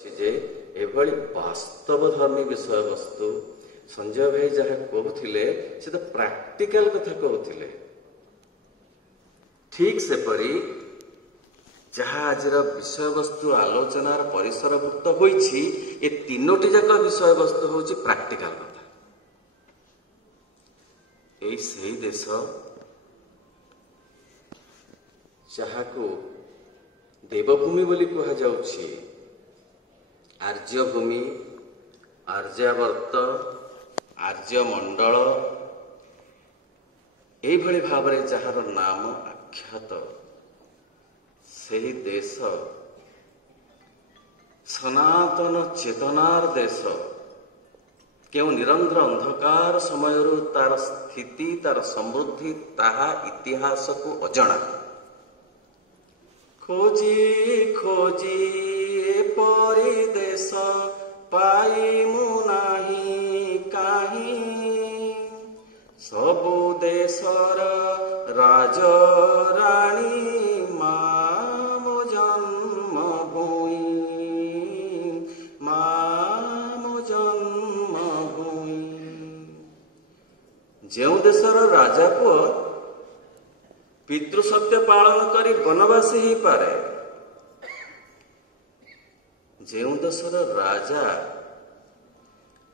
जे एभली वास्तव धर्मी विषय वस्तु संजय भाई जहाँ कहते से तो प्रैक्टिकल कथा कहते ठीक सेपरी जहाँ आज विषय वस्तु आलोचनार परिसरभुक्त होइछि ए तीनोटी जाक विषय वस्तु होछि प्रैक्टिकल कथा। एई सेही देश जहाँ को देवभूमि बोली कहा जाउछि, आर्यभूमि, आर्यावर्त, आर्यमंडल एभली भाव जार नाम आख्यात सही देश सनातन चेतनार देश क्यों निरंतर अंधकार समय तार स्थिति तार समृद्धि ताहा इतिहास को अजणा खोजी खोजी परिदेश पाइमु नाही काहीं सबु देशर राज राणी मामो जन्म भूमि मामो जन्म भूमि। जेउ देशर राजा को पितृसत्य पालन करी वनवासी ही पारे, जेउ देशर राजा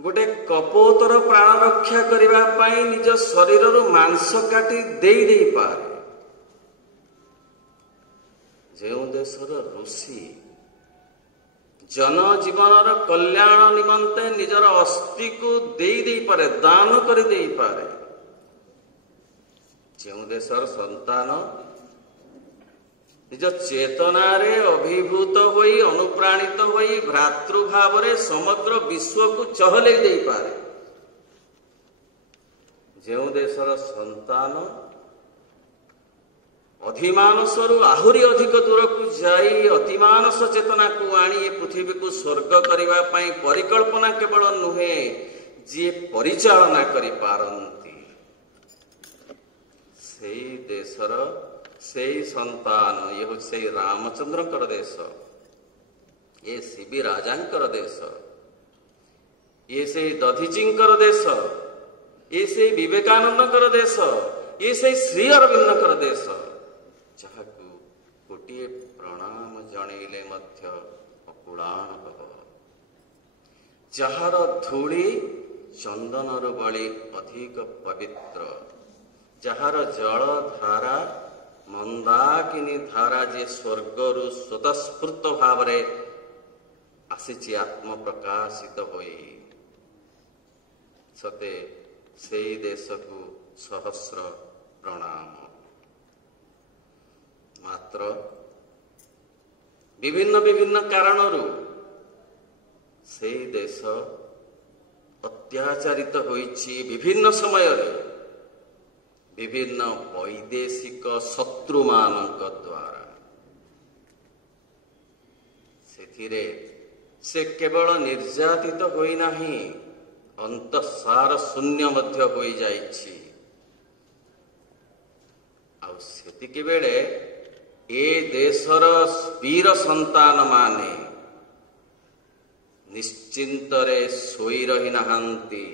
गोटे कपोतर प्राण रक्षा करने पाई निज शरीर मांस काटी दे पारे, जेउ देशर ऋषि जनजीवन कल्याण निमंते निजर अस्थि को दे पारे, दान कर दे पारे, जेउ देशर संतान निज चेतना रे अभिभूत होई अनुप्राणित होई भ्रातृभाव रे समग्र विश्व को चहले दे पारे, जेउ देशर संतान अधिमानस आहुरी अधिक दूर को जाई अतिमानस चेतना को आनी पृथ्वी को स्वर्ग करने पाई परिकल्पना केवल नुहे जी परिचालना करि पारंती सेई देशर सेई संतान ये हूँ से रामचंद्र देश, ये सीबी राजांकर देश, ये से दधीचींकर देश, ये से विवेकानंदकर देश, ये से श्री अरविंदकर देश जहाँ गोटे प्रणाम जनइले मध्य अकुलान हब, जहार धूली चंदनर बड़ी अधिक पवित्र, जहार जल धारा मंदाकिनी धारा जे स्वर्गरु स्वतस्फूर्त भाव आसी आत्म प्रकाशित होई सते सेई देश को सहस्र प्रणाम। मात्र विभिन्न विभिन्न कारणरू सेई देश अत्याचारित होइछि विभिन्न समय विभिन्न वैदेशिक शत्रु मानक द्वारा। सेथिरे से केवल निर्यातित होई नाही अंतःसार शून्य मध्य होई जाइछि। आउ सेतिके बेले ए देशर वीर संतान माने निश्चिंतरे सोई रही नाहांती,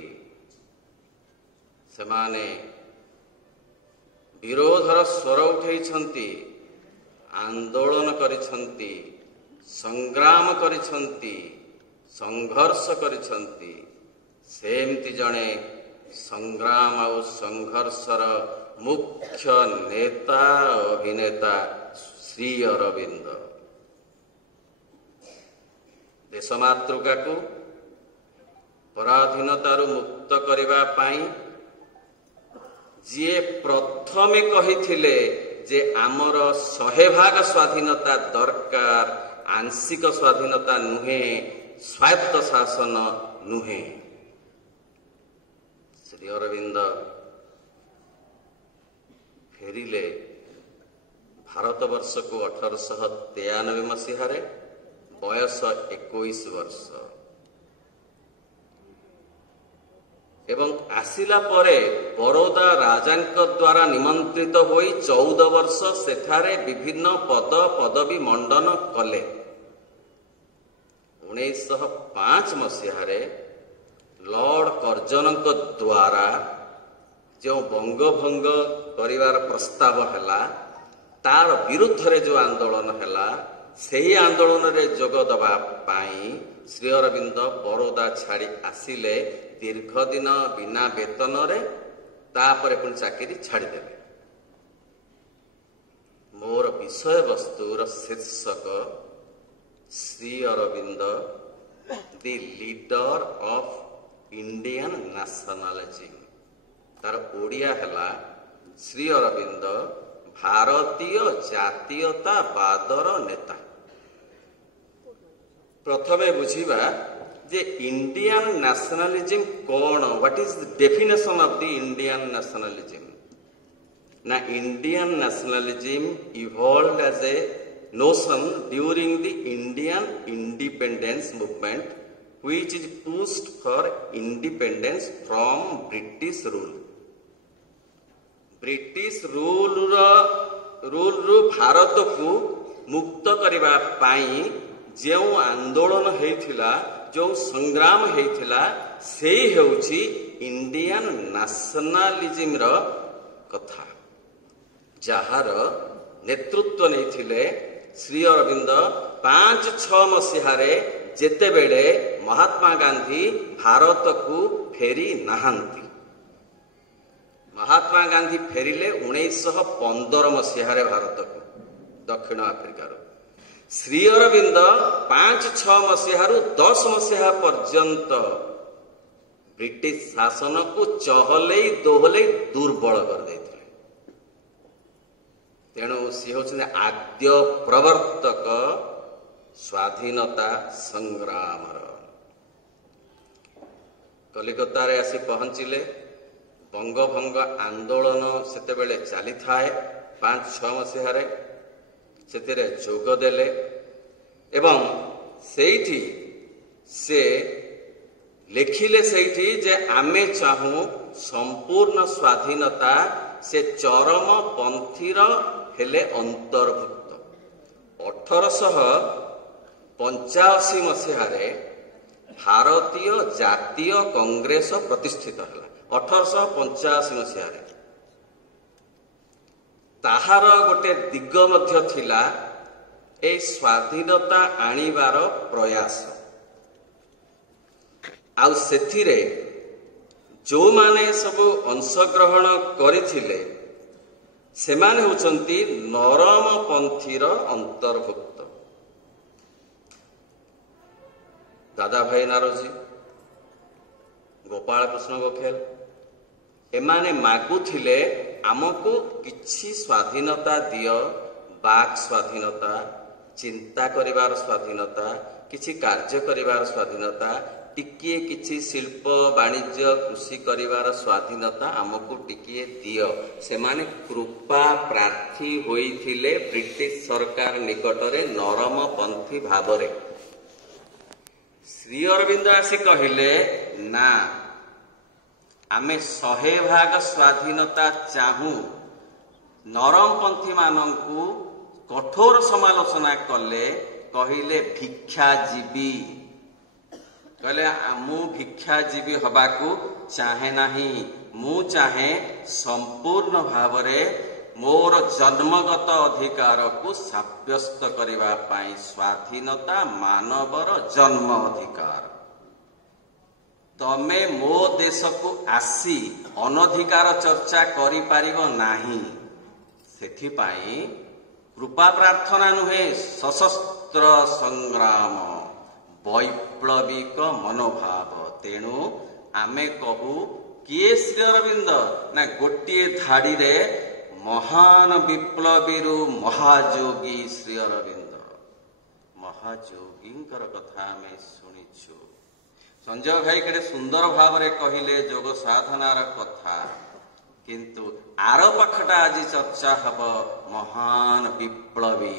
सेमाने विरोधर स्वर उठेइछंती, आंदोलन करिछंती, संग्राम करिछंती, संघर्ष करिछंती। सेमती जणे संग्राम और संघर्षर मुख्य नेता अभिनेता श्री अरविंद देशमातृका को पराधीनतारू मुक्त करने पाई जी प्रथमे कहिथिले जे आमर 100% स्वाधीनता दरकार, आंशिक स्वाधीनता नुहे, स्वायत्त शासन नुहे। श्री अरविंद फेरिले भारतवर्ष को 1893 मसीह बयस 21 वर्ष एवं आसिला परे बरोदा राजांक द्वारा निमंत्रित होई 14 वर्ष सेठारे विभिन्न पद पदवी मंडन कले। 1905 ଲର୍ଡ କର୍ଜନଙ୍କ ଦ୍ୱାରା ଯେଉଁ ବଙ୍ଗଭଙ୍ଗ କରିବାର ପ୍ରସ୍ତାବ ହେଲା, ତାର ବିରୁଦ୍ଧରେ ଯେଉଁ ଆନ୍ଦୋଳନ ହେଲା, ସେହି ଆନ୍ଦୋଳନରେ ଯୋଗ ଦେବା ପାଇଁ ଶ୍ରୀ ଅରବିନ୍ଦ ବରୋଦା ଛାଡ଼ି ଆସିଲେ। ଦୀର୍ଘ ଦିନ ବିନା ବେତନରେ, ତାପରେ ପୁଣି ଚାକିରି ଛାଡ଼ିଦେଲେ। ମୋର ବିଷୟବସ୍ତୁର ଶୀର୍ଷକ ଶ୍ରୀ ଅରବିନ୍ଦ ଦି ଲିଡର ଅଫ୍ ଇଣ୍ଡିଆନ ନ୍ୟାସନାଲିଜିମ୍। ତାର ଓଡ଼ିଆ ହେଲା ଶ୍ରୀ ଅରବିନ୍ଦ ଭାରତୀୟ ଜାତୀୟତାବାଦର ନେତା। ପ୍ରଥମେ ବୁଝିବା ଯେ ଇଣ୍ଡିଆନ ନ୍ୟାସନାଲିଜିମ୍ କ'ଣ? What is the definition of the Indian nationalism? ନା, Indian nationalism evolved as a notion during the Indian independence movement, which is pushed for independence from British rule. British ରୁଲରୁ ଭାରତକୁ ମୁକ୍ତ କରିବା ପାଇଁ ଯେଉଁ ଆନ୍ଦୋଳନ ହେଇଥିଲା, ଯେଉଁ ସଂଗ୍ରାମ ହେଇଥିଲା, ସେଇ ହେଉଛି ଇଣ୍ଡିଆନ ନ୍ୟାସନାଲିଜିମର କଥା, ଯାହାର ନେତୃତ୍ୱ ନେଇଥିଲେ ଶ୍ରୀ ଅରବିନ୍ଦ 5-6 ମସିହାରେ, ଯେତେବେଳେ ମହାତ୍ମା ଗାନ୍ଧୀ ଭାରତକୁ ଫେରି ନାହାନ୍ତି। ମହାତ୍ମା ଗାନ୍ଧୀ ଫେରିଲେ 1915 ମସିହାରେ ଭାରତକୁ, ଦକ୍ଷିଣ ଆଫ୍ରିକାରୁ। ଶ୍ରୀ ଅରବିନ୍ଦ 5-6 ମସିହାରୁ 10 ମସିହା ପର୍ଯ୍ୟନ୍ତ ବ୍ରିଟିଶ ଶାସନକୁ ଚହଲେଇ ଦୋହଲେଇ ଦୁର୍ବଳ କରିଦେଇଥିଲେ। ତେଣୁ ସିଏ ହେଉଛନ୍ତି ଆଦ୍ୟ ପ୍ରବର୍ତ୍ତକ ସ୍ୱାଧୀନତା ସଂଗ୍ରାମର। କଲିକତାରେ ଆସି ପହଞ୍ଚିଲେ। ବଙ୍ଗଭଙ୍ଗ ଆନ୍ଦୋଳନ ସେତେବେଳେ ଚାଲିଥାଏ 5-6 ମସିହାରେ। ସେଥିରେ ଯୋଗ ଦେଲେ ଏବଂ ସେଇଠି ସେ ଲେଖିଲେ ସେଇଠି ଯେ ଆମେ ଚାହୁଁ ସମ୍ପୂର୍ଣ୍ଣ ସ୍ୱାଧୀନତା। ସେ ଚରମପନ୍ଥୀର ହେଲେ ଅନ୍ତର୍ଭୁକ୍ତ। 1885 ମସିହାରେ ଭାରତୀୟ ଜାତୀୟ କଂଗ୍ରେସ ପ୍ରତିଷ୍ଠିତ ହେଲା। 1885 ମସିହାରେ ତାହାର ଗୋଟେ ଦିଗ ମଧ୍ୟ ଥିଲା ଏ ସ୍ୱାଧୀନତା ଆଣିବାର ପ୍ରୟାସ। ଆଉ ସେଥିରେ ଯେଉଁମାନେ ସବୁ ଅଂଶଗ୍ରହଣ କରିଥିଲେ ସେମାନେ ହେଉଛନ୍ତି ନରମପନ୍ଥୀର ଅନ୍ତର୍ଭୁକ୍ତ। ଦାଦାଭାଇ ନାରୋଜୀ, ଗୋପାଳକୃଷ୍ଣ ଗୋଖେଲ, ଏମାନେ ମାଗୁଥିଲେ ଆମକୁ କିଛି ସ୍ୱାଧୀନତା ଦିଅ, ବାକ୍ ସ୍ୱାଧୀନତା, ଚିନ୍ତା କରିବାର ସ୍ୱାଧୀନତା, କିଛି କାର୍ଯ୍ୟ କରିବାର ସ୍ୱାଧୀନତା, ଟିକିଏ କିଛି ଶିଳ୍ପ ବାଣିଜ୍ୟ କୃଷି କରିବାର ସ୍ୱାଧୀନତା ଆମକୁ ଟିକିଏ ଦିଅ। ସେମାନେ କୃପା ପ୍ରାର୍ଥୀ ହୋଇଥିଲେ ବ୍ରିଟିଶ ସରକାର ନିକଟରେ ନରମପନ୍ଥୀ ଭାବରେ। ଶ୍ରୀ ଅରବିନ୍ଦ ଆସି କହିଲେ ନା, ଆମେ 100% ସ୍ୱାଧୀନତା ଚାହୁଁ। ନରମପନ୍ଥୀ ମାନଙ୍କୁ କଠୋର ସମାଲୋଚନା କଲେ, କହିଲେ ଭିକ୍ଷାଜୀବୀ। କହିଲେ ମୁଁ ଭିକ୍ଷାଜୀବୀ ହବାକୁ ଚାହେଁ ନାହିଁ। ମୁଁ ଚାହେଁ ସମ୍ପୂର୍ଣ୍ଣ ଭାବରେ ମୋର ଜନ୍ମଗତ ଅଧିକାରକୁ ସାବ୍ୟସ୍ତ କରିବା ପାଇଁ। ସ୍ୱାଧୀନତା ମାନବର ଜନ୍ମ ଅଧିକାର। ତମେ ମୋ ଦେଶକୁ ଆସି ଅନଧିକାର ଚର୍ଚ୍ଚା କରିପାରିବ ନାହିଁ। ସେଥିପାଇଁ କୃପା ପ୍ରାର୍ଥନା ନୁହେଁ, ସଶସ୍ତ୍ର ସଂଗ୍ରାମ, ବୈପ୍ଳବିକ ମନୋଭାବ। ତେଣୁ ଆମେ କହୁ କିଏ ଶ୍ରୀ ଅରବିନ୍ଦ? ନା, ଗୋଟିଏ ଧାଡ଼ିରେ ମହାନ ବିପ୍ଳବୀରୁ ମହାଯୋଗୀ ଶ୍ରୀ ଅରବିନ୍ଦ। ମହାଯୋଗୀଙ୍କର କଥା ଆମେ ଶୁଣିଛୁ। ସଞ୍ଜୟ ଭାଇ କେଡ଼େ ସୁନ୍ଦର ଭାବରେ କହିଲେ ଯୋଗ ସାଧନାର କଥା, କିନ୍ତୁ ଆର ପାଖଟା ଆଜି ଚର୍ଚ୍ଚା ହେବ ମହାନ ବିପ୍ଳବୀ।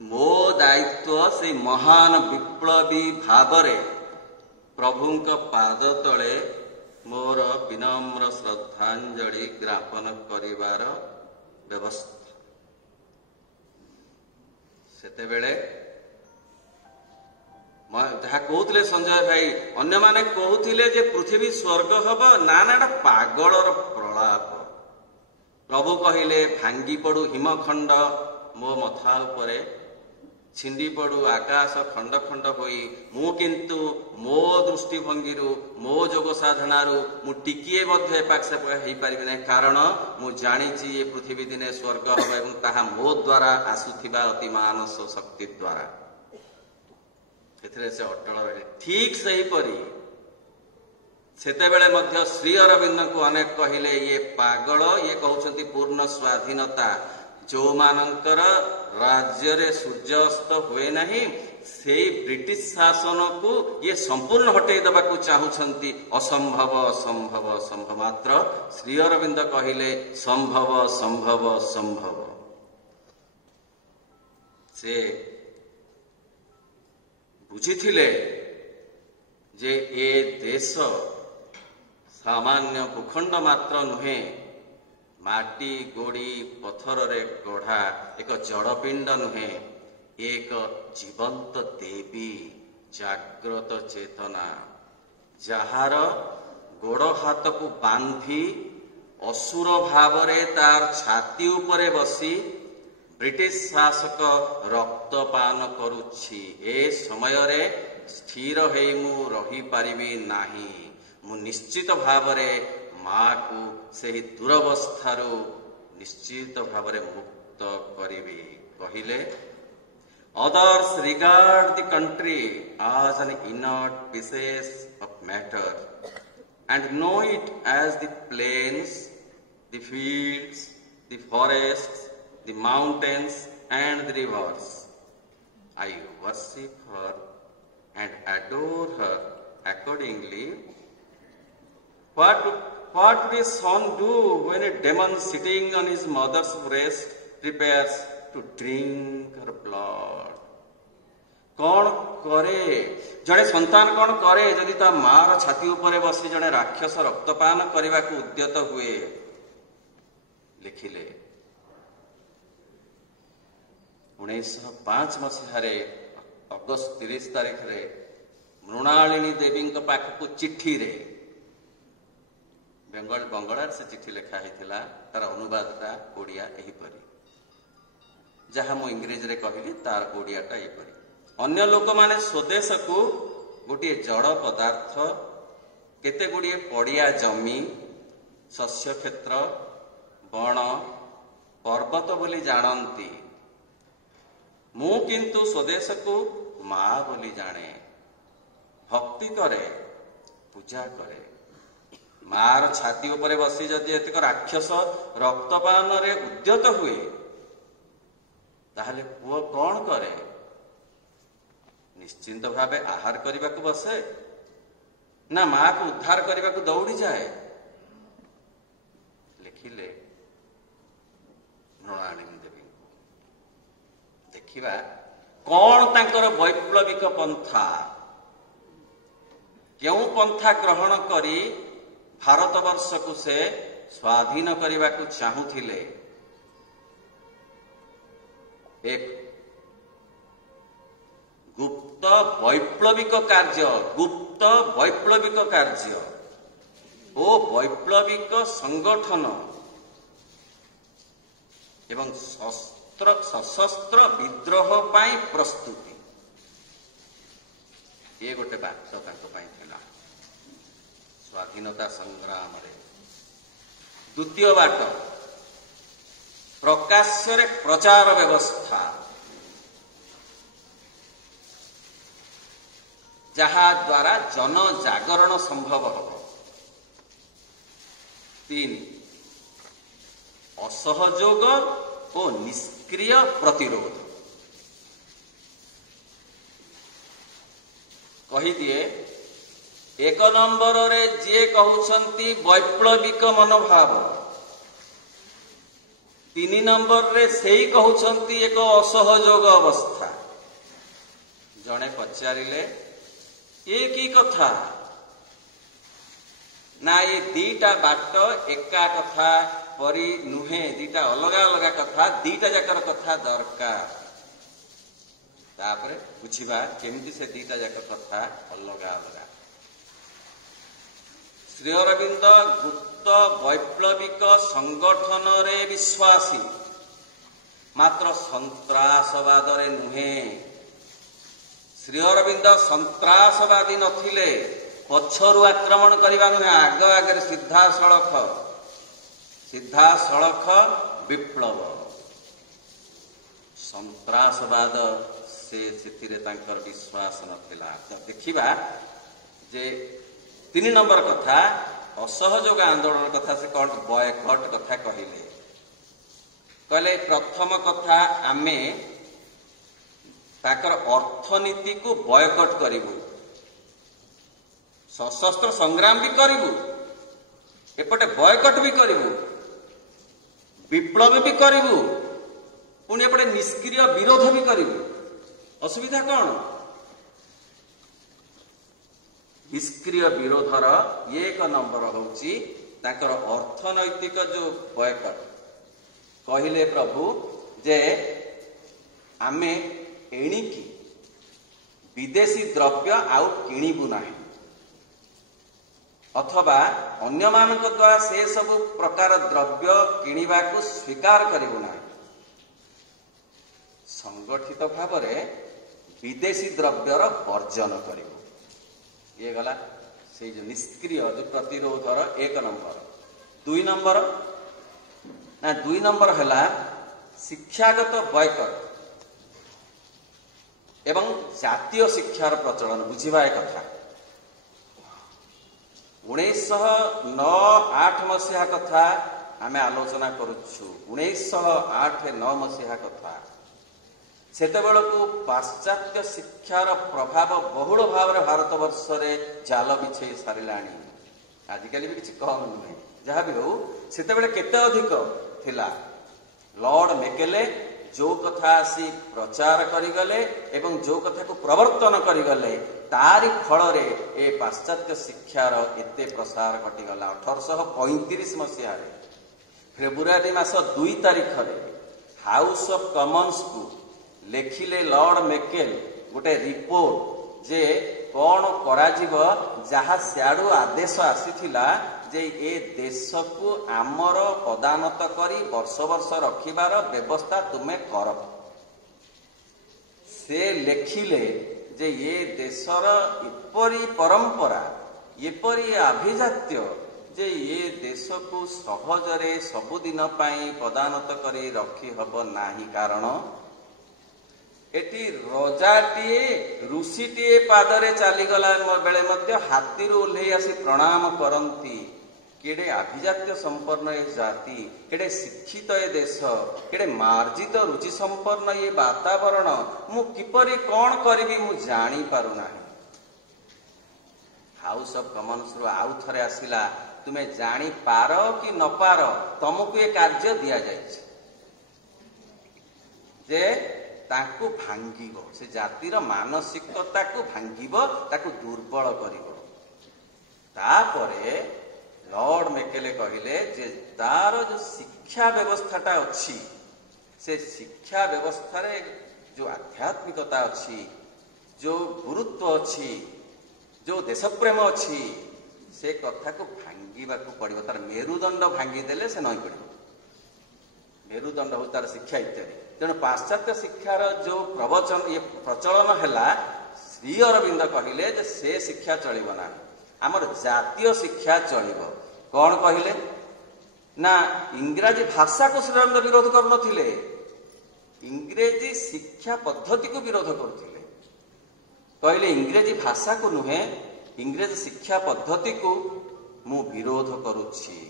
ମୋ ଦାୟିତ୍ୱ ସେଇ ମହାନ ବିପ୍ଳବୀ ଭାବରେ ପ୍ରଭୁଙ୍କ ପାଦ ତଳେ ମୋର ବିନମ୍ର ଶ୍ରଦ୍ଧାଞ୍ଜଳି ଜ୍ଞାପନ କରିବାର ବ୍ୟବସ୍ଥା। ସେତେବେଳେ ଯାହା କହୁଥିଲେ ସଞ୍ଜୟ ଭାଇ, ଅନ୍ୟମାନେ କହୁଥିଲେ ଯେ ପୃଥିବୀ ସ୍ୱର୍ଗ ହବ। ନା ନା, ଏଟା ପାଗଳର ପ୍ରଳାପ। ପ୍ରଭୁ କହିଲେ ଭାଙ୍ଗି ପଡୁ ହିମଖଣ୍ଡ ମୋ ମଥା ଉପରେ, ଛିଣ୍ଡି ପଡୁ ଆକାଶ ଖଣ୍ଡ ଖଣ୍ଡ ହୋଇ, ମୁଁ କିନ୍ତୁ ମୋ ଦୃଷ୍ଟିଭଙ୍ଗୀରୁ ମୋ ଯୋଗ ସାଧନାରୁ ମୁଁ ଟିକିଏ ମଧ୍ୟ ଏପାଖ ସେପାଖ ହେଇପାରିବି ନାହିଁ। କାରଣ ମୁଁ ଜାଣିଛି ଏ ପୃଥିବୀ ଦିନେ ସ୍ୱର୍ଗ ହେବ ଏବଂ ତାହା ମୋ ଦ୍ୱାରା ଆସୁଥିବା ଅତି ମାନସ ଶକ୍ତି ଦ୍ୱାରା। ଏଥିରେ ସେ ଅଟଳ ରହେ। ଠିକ୍ ସେହିପରି ସେତେବେଳେ ମଧ୍ୟ ଶ୍ରୀ ଅରବିନ୍ଦଙ୍କୁ ଅନେକ କହିଲେ ଇଏ ପାଗଳ, ଇଏ କହୁଛନ୍ତି ପୂର୍ଣ୍ଣ ସ୍ୱାଧୀନତା। ଯେଉଁମାନଙ୍କର ରାଜ୍ୟରେ ସୂର୍ଯ୍ୟାସ୍ତ ହୁଏ ନାହିଁ ସେଇ ବ୍ରିଟିଶ ଶାସନକୁ ଇଏ ସମ୍ପୂର୍ଣ୍ଣ ହଟେଇ ଦେବାକୁ ଚାହୁଁଛନ୍ତି। ଅସମ୍ଭବ ଅସମ୍ଭବ ଅସମ୍ଭବ। ମାତ୍ର ଶ୍ରୀ ଅରବିନ୍ଦ କହିଲେ ସମ୍ଭବ ସମ୍ଭବ ସମ୍ଭବ। ସେ ବୁଝିଥିଲେ ଯେ ଏ ଦେଶ ସାମାନ୍ୟ ଭୂଖଣ୍ଡ ମାତ୍ର ନୁହେଁ, ମାଟି ଗୋଡ଼ି ପଥରରେ ଗଢ଼ା ଏକ ଜଡ଼ପିଣ୍ଡ ନୁହେଁ, ଏକ ଜୀବନ୍ତ ଦେବୀ ଜାଗ୍ରତ ଚେତନା, ଯାହାର ଗୋଡ଼ ହାତକୁ ବାନ୍ଧି ଅସୁର ଭାବରେ ତାର ଛାତି ଉପରେ ବସି ବ୍ରିଟିଶ ଶାସକ ରକ୍ତପାନ କରୁଛି। ଏ ସମୟରେ ସ୍ଥିର ହେଇ ମୁଁ ରହିପାରିବି ନାହିଁ। ମୁଁ ନିଶ୍ଚିତ ଭାବରେ ମାକୁ ସେହି ଦୁରବସ୍ଥାରୁ ନିଶ୍ଚିତ ଭାବରେ ମୁକ୍ତ କରିବି। କହିଲେ others regard the country as an inert piece of matter and know it as the plains, the fields, the forests, the mountains and the rivers. I worship her and adore her accordingly. What would a son do when a demon sitting on his mother's breast prepares to drink her blood? कौन करे जड़े संतान कौन करे जदि ता मार छाती उपरे बसी जड़े राक्षस रक्तपान करने को उद्यत हुए। लिखिले 1905 मसीहारे अगस्त 30 तारीख रे मृणालिनी देवी पाखक चिठी रे बंगलार से चिठी लिखा होता। तार अनुवादटा ओडिया एहीपरी, जहाँ मु इंग्रेजी रे कहली तार ओडियाटा एहीपरी। अन्य लोक माने स्वदेश को गोटे जड़ पदार्थ, केते गुड़िए पड़िया जमी, शस्य क्षेत्र, बण, पर्वत बोली जानती। मु किंतु स्वदेश को माँ बोली जाने, भक्ति करे, पूजा करे। मार छाती उपरे बसी जदि एतिक राक्षस रक्तपान रे उद्यत हुए ताहले पुओ कौन करे? निश्चिंत भावे आहार करने को बसे ना माँ को उद्धार करने को दौड़ी जाए। लिखिले मृणालिनी देवी। देखिबा कौन तांकर वैप्लविक पंथा, क्यों पंथा ग्रहण करी भारतवर्ष को से स्वाधीन करने को चाहूथिले। एक गुप्त वैप्लविक कार्य, गुप्त वैप्लविक कार्य ओ वैप्लविक संगठन एवं सशस्त्र विद्रोह पाई प्रस्तुति, ये गोटे बात थिला स्वाधीनता संग्राम रे। द्वितीय बाट प्रकाश्य रे प्रचार व्यवस्था, जहा द्वारा जन जागरण संभव हो। 3 असहयोग और निष्क्रिय प्रतिरोध। कही दिए 1 नंबर रे जे कहउछंती वैप्लविक मनोभाव, 3 नंबर रे सेही कहउछंती एक असहयोग अवस्था। जणे पचारिले ये की कथा ना, ये दीटा बाट एका कथा परी नुहे, दीटा अलग अलग कथा, दीटा जाकर कथा दरकार। तापर बुझा केमती से दीटा जाक कथा अलग अलग। श्री अरविंद गुप्त वैप्लविक संगठन रे विश्वासी, मात्र सन्त्रासवाद रे नुहे। श्री अरविंद सन्त्रासवादी नथिले, पछरु आक्रमण करवा नुहे, आग आगे सीधा सड़क विप्लव। सन्त्रासवाद से विश्वास नथिला। देखिबा जे 3 नंबर कथा असहयोग आंदोलन कथा से बॉयकट कथा कहले प्रथम कथा आमे ताकर अर्थनीति को बॉयकट करिवु, सशस्त्र संग्राम भी करिवु, एपटे बॉयकट भी करिवु, विप्लव भी करिवु, पुणी एपटे निष्क्रिय विरोध भी करिवु। असुविधा कौन? निष्क्रिय विरोधर एक नंबर होउची ताकर अर्थनैतिक जो बॉयकट। कहले प्रभु जे आमे एणिकी विदेशी द्रव्य आउ किणीबु नाही, अथवा अन्य मानक द्वारा से सब प्रकार द्रव्य किणीबा को स्वीकार करिबु नाही। संगठित भाव में विदेशी द्रव्यर वर्जन करिबु। ये गला से जो निष्क्रिय जो प्रतिरोधर 1 नंबर। 2 नंबर ना 2 नंबर है शिक्षागत बॉयकट एवं जातीय शिक्षार प्रचलन। बुझा एक कथा 1908 मसीहा कथा आमे आलोचना करुछु। 1908-9 मसीहा कथा सेतेबेलकु पाश्चात्य शिक्षार प्रभाव बहुल भाव में भारत वर्ष में जाल बिछे सारिलाणी। आजिकल भी किसी कम नुहे, जहाँ भी हो सेतेबेले केते अधिक थिला। लॉर्ड मेकेले जो कथा आसी प्रचार करिगले एवं जो कथा को प्रवर्तन करिगले तारी फल रे ए पाश्चात्य शिक्षार एते प्रसार घटिगला। 1835 मसीह फेब्रुआरी मास 2 तारिख रे हाउस ऑफ कॉमन्स को लेखिले लॉर्ड मेकेल गोटे रिपोर्ट जे कौन कराजिब, जहा स्याडू आदेश आसीथिला जे ए देश को आमर पदानत करी वर्ष वर्ष रखिबार व्यवस्था तुमे कर। से लेखिले जे ये देशर एपरी परंपरा एपरी आभिजात्य जे ये देश को सहजरे सबुदिन पाई पदानत करी रखी हब नाही। कारण एटी रजाटीए ऋषिटीए पादरे चलीगला बेले मध्य हाथी ओह्लई आसी प्रणाम करती। केड़े आभिजात्य संपन्न ये जाति, केड़े शिक्षित ये देश, केड़े मार्जित रुचि संपन्न ये वातावरण, मु किपरि कौन करी मु जानी पारु नाही। हाउस ऑफ कॉमन्स रु आउ थरे आसिला, तुमे जानी पार कि न पार तुमको ये कार्य दिया जाइछ जे ताकू भांगिबो, से जातिर मानसिकता को भांगिबो, ताकू दुर्बल करिबो। तापरे लॉर्ड मेकेले कहिले जे तार जो शिक्षा व्यवस्थाटा अच्छी, से शिक्षा व्यवस्था रे जो आध्यात्मिकता अच्छी, जो गुरुत्व अच्छी, जो देशप्रेम अच्छी, से कथा को भांगिबा को पड़िबो। तार मेरुदंड भांगी देले से नई पड़िबो। मेरुदंड हो तार शिक्षा इत्यादि। तेणु पाश्चात्य शिक्षार जो प्रवचन ये प्रचलन है, श्री अरविंद कहले जे से शिक्षा चलिबो ना, आमर जातीय शिक्षा चलिबो। कौन कहले ना इंग्राजी भाषा को श्री अरविंद विरोध करनथिले, इंग्रेजी शिक्षा पद्धति को विरोध करथिले। कहले इंग्रेजी भाषा को नुहे, इंग्रेजी शिक्षा पद्धति को मु विरोध करुछि।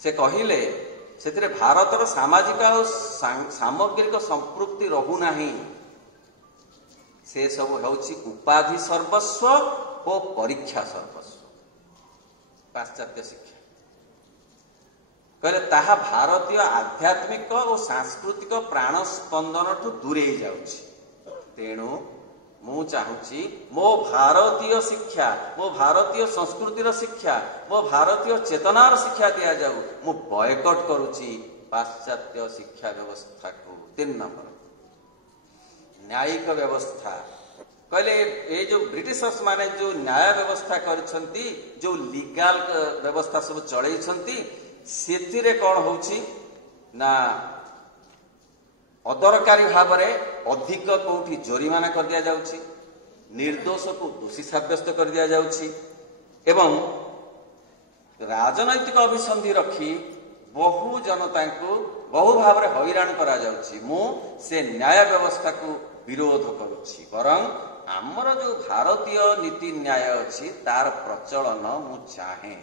से कहले से भारतर सामाजिक और सामग्रिक संपृक्ति रहू नाही। से सब होछि उपाधि सर्वस्व और परीक्षा सर्वस्व। पाश्चात्य शिक्षा कहले ताहा भारतीय आध्यात्मिक और सांस्कृतिक प्राण स्पंदन ठू दूरे जाउछि। तेणु मु चाहूची मो भारतीय शिक्षा, मो भारतीय संस्कृतिर शिक्षा, मो भारतीय चेतनार शिक्षा दिया जाऊ। मु बॉयकट करुची पाश्चात्य शिक्षा व्यवस्था को। 3 नंबर न्यायिक व्यवस्था कहले ये जो ब्रिटिशर्स माने जो न्याय व्यवस्था करछंती जो लीगल व्यवस्था सब चलैछंती सेतिरे कौन होउछि ना अदरकारी भाव में अधिक कौटी जोरिमाना कर दिया जाउछि, निर्दोष को दोषी साब्यस्त कर दिया जाउछि एवं राजनैतिक अभिसंधि रखी बहु जनता को बहु भाव में हैरान करा जाउछि। मु से न्याय व्यवस्था को विरोध करुछि, बरं आमर जो भारतीय नीति न्याय अछि तार प्रचलन मु चाहे।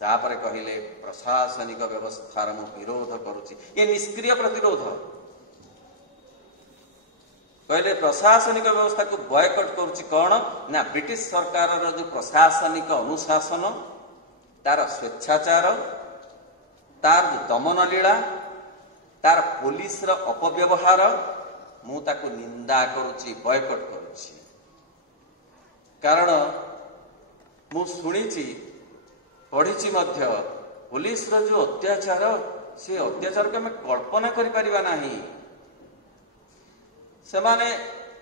तापर कहिले प्रशासनिक व्यवस्थार मु विरोध करुछि, ये निष्क्रिय प्रतिरोध। कहले प्रशासनिक व्यवस्था को बॉयकट करुछि कौन ना ब्रिटिश सरकार जो प्रशासनिक अनुशासन तार स्वेच्छाचार तार जो दमन लीला तार पुलिस र अपव्यवहार मु ताको निंदा करुछि, बॉयकट करुछि। कारण मु सुनिछि पढ़िछि मध्य पुलिस र जो अत्याचार से अत्याचार को हमें कल्पना करि परिबा नाही। से माने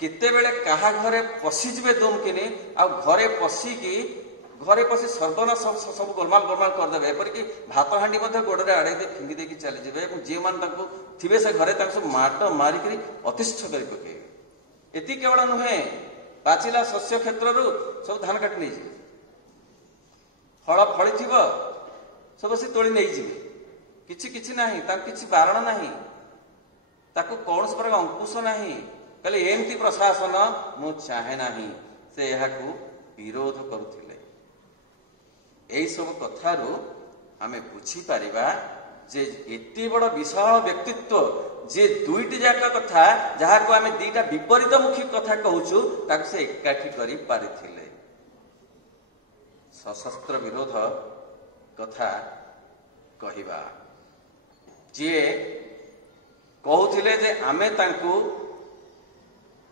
केते बेले कहा घरे पशिजिबे दुमकिनी आ घरे पशि सर्वना सब गोलमाल करदेवे। एपरिक भात हांडी गोड़े आड़े फिंगी देकी चली जाए जी मैंने थे से घरे सब माट मारिक अतिष्ठ कर पके। एति केवल नुहे पाचिला शस्य क्षेत्र सब धान काटी नहीं जाए, फल फली थी सब से तोली नहीं जाए, किछि नाही किछि बारण नाही, ताकू कौन से प्रकार अंकुश नाही। कहले एमती प्रशासन मु चाहे नाही, से यहाकू विरोध करुथिले। एई सब कथारू आमे बुझी पारिबा जे एते बड़ विशाल व्यक्तित्व जे दुईटी जाक कथा जहाको आमे दीटा विपरीतमुखी कथा कहूछु ताकू से एकाठी करी पारिथिले। सशस्त्र विरोध कथा कहिबा जे कहूथिले जे आमे तांकू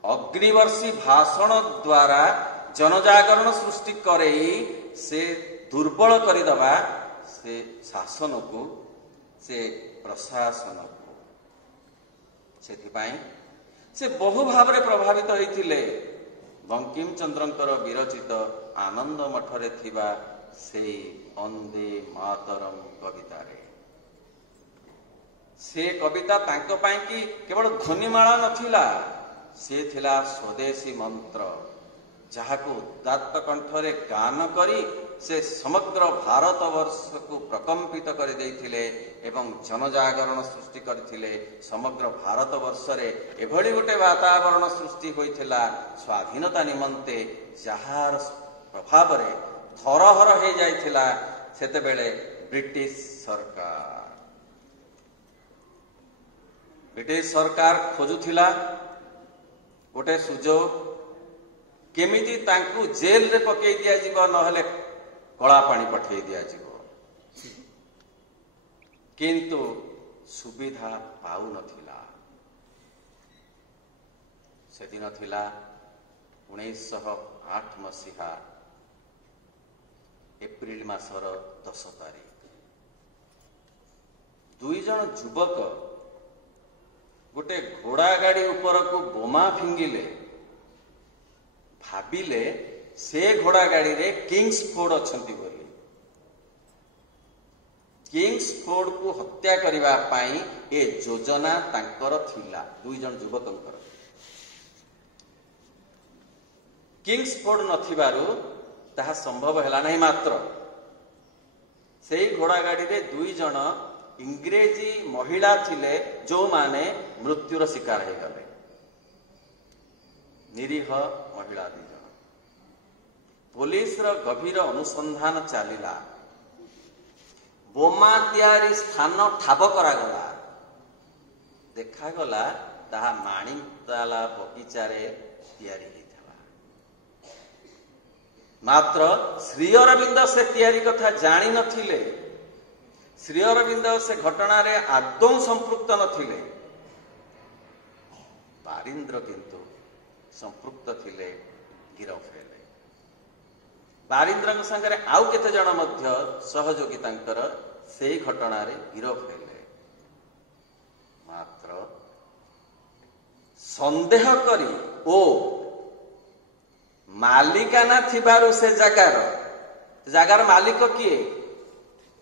अग्निवर्षी भाषण द्वारा जनजागरण सृष्टि करई से दुर्बल करदबा से शासन को से प्रशासन को। से बहु भाव में प्रभावित होते बंकिम चंद्रंकर विरचित आनंद मठरे थिबा से वंदे मातरम कवितारे। से कविता तांको पाई कि केवल ध्वनिमाला नथिला, से थिला स्वदेशी मंत्र जहाको उदात्त कंठरे गान करी से समग्र भारत वर्ष को प्रकंपित कर देइथिले एवं जनजागरण सृष्टि करथिले। समग्र भारत वर्ष रे एभली गोटे वातावरण सृष्टि होइथिला स्वाधीनता निमंते जहार प्रभाव रे थरहर हो जाइथिला सेते बेले ब्रिटिश सरकार खोजुथिला गोटे सुजोग केमिति तांकू जेल रे पकई दिया जीव नहले कला पानी पठे दिया जीव, किंतु सुविधा पाउ नथिला। से दिन थिला 1908 मसीहा एप्रिल मासर 10 तारीख। दुई जन युवक गोटे घोड़ा गाड़ी ऊपर को बोमा फिंगिले, भाविले से घोड़ा गाड़ी रे किंग्सफोर्ड अछंती बोली। किंग्सफोर्ड को हत्या करिबा पाई ए योजना तांकर थिला दुई जन युवकंकर। किंग्सफोर्ड नथिबारु ताहा संभव हैला नहीं, मात्र सेई घोड़ा गाड़ी रे दुई जन इंग्रेजी महिला थिले जो माने मृत्युर शिकार हो गले, निरीह महिला दी जन। पुलिस र गभीर अनुसंधान चलिला, बोमा तैयारी स्थान ठाब करागला, देखागला ताहा माणिकताला बगीचारे तैयारी होइथला। मात्र श्री अरविंद से तैयारी कथा जानी नथिले। श्री अरविंद से घटना रे आदौ संपृक्त नथिले। बारिंद्र किंतु संपृक्त थिले, गिरफ हेले। बारिंद्र संगे आउ केते जन मध्य सहयोगी तांकर सेही घटना रे गिरफ हेले। मात्र ସନ୍ଦେହ କରି ଓ ମାଲିକାନା ଥିବାରୁ ସେ ଜାଗାର ମାଲିକ କିଏ?